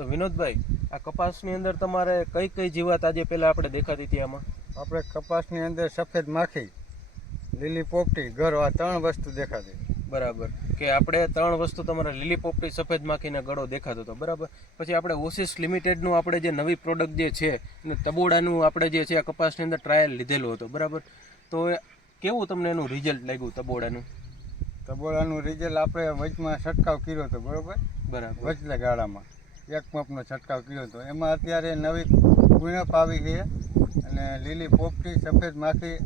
તો વિનોદભાઈ આ કપાસની અંદર તમારે કઈ કઈ જીવાત આજે પહેલા આપણે દેખાતી હતી આમાં? આપણે કપાસની અંદર સફેદ માખી લીલી પોપટી ગરો આ ત્રણ વસ્તુ દેખાતી. બરાબર. કે આપણે ત્રણ વસ્તુ તમારે લીલી પોપટી સફેદ માખીને ગળો દેખાતો હતો. બરાબર. પછી આપણે ઓસિસ લિમિટેડનું આપણે જે નવી પ્રોડક્ટ જે છે અને તબોડાનું આપણે જે છે આ કપાસની અંદર ટ્રાયલ લીધેલો હતો. બરાબર. તો કેવું તમને એનું રિઝલ્ટ લાગ્યું તબોડાનું? તબોડાનું રિઝલ્ટ આપણે વચમાં છંટકાવ કર્યો હતો બરાબર? બરાબર. વચલા ગાળામાં. એક પંપનો છંટકાવ કર્યો હતો. એમાં અત્યારે નવી ગુણપ આવી છે અને લીલી પોપટી સફેદ માખી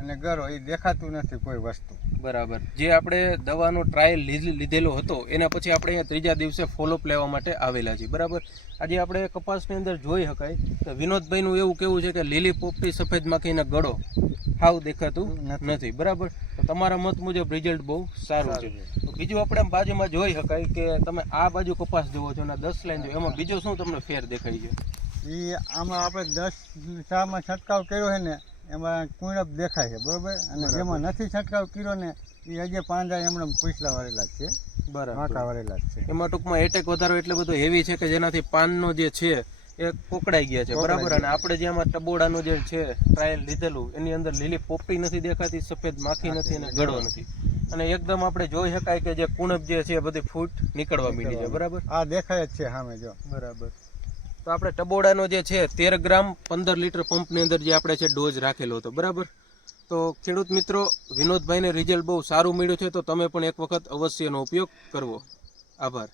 અને ગરો એ દેખાતું નથી કોઈ વસ્તુ. બરાબર. જે આપણે દવાનો ટ્રાયલ લીધેલો હતો એના પછી આપણે અહીંયા ત્રીજા દિવસે ફોલોઅપ લેવા માટે આવેલા છીએ. બરાબર? આજે આપણે કપાસની અંદર જોઈ શકાય તો વિનોદભાઈનું એવું કેવું છે કે લીલી પોપટી સફેદ માખીના ગળો હાવ દેખાતું નથી. બરાબર? તમારા મત મુજબ રિઝલ્ટ બહુ સારું છે. બીજું આપણે બાજુમાં જોઈ શકાય કે તમે આ બાજુ કપાસ જુઓ છો અને દસ લાઈન જો એમાં બીજો શું તમને ફેર દેખાય છે? એ આમાં આપણે દસ ચામાં છંટકાવ કર્યો છે ને એમાં કુણપ દેખાય છે બરોબર? અને. જેમાં નથી છંટકાવ કર્યો ને એ હજી પાંદડા એમણે પૂછલા વાળેલા જ છે. બરાબર. વાળેલા છે. એમાં ટૂંકમાં એટેક વધારો એટલો બધો હેવી છે કે જેનાથી પાનનો જે છે એ કોકડાઈ ગયા છે બરાબર અને આપણે જે આમાં ટબોડાનું જે છે ટ્રાયલ લીધેલું એની અંદર લીલી પોપટી નથી દેખાતી સફેદ માખી નથી અને ગળો નથી. અને એકદમ આપણે જોઈ શકાય કે જે કુણપ જે છે બધી ફૂટ નીકળવા માંડી છે બરાબર? આ દેખાય જ છે સામે જો. બરાબર. તો આપણે ટબોડાનો જે છે તેર ગ્રામ પંદર લીટર પંપની અંદર જે આપણે છે ડોઝ રાખેલો હતો બરાબર? તો ખેડૂત મિત્રો વિનોદભાઈને રિઝલ્ટ બહુ સારું મળ્યું છે તો તમે પણ એક વખત અવશ્યનો ઉપયોગ કરવો. આભાર.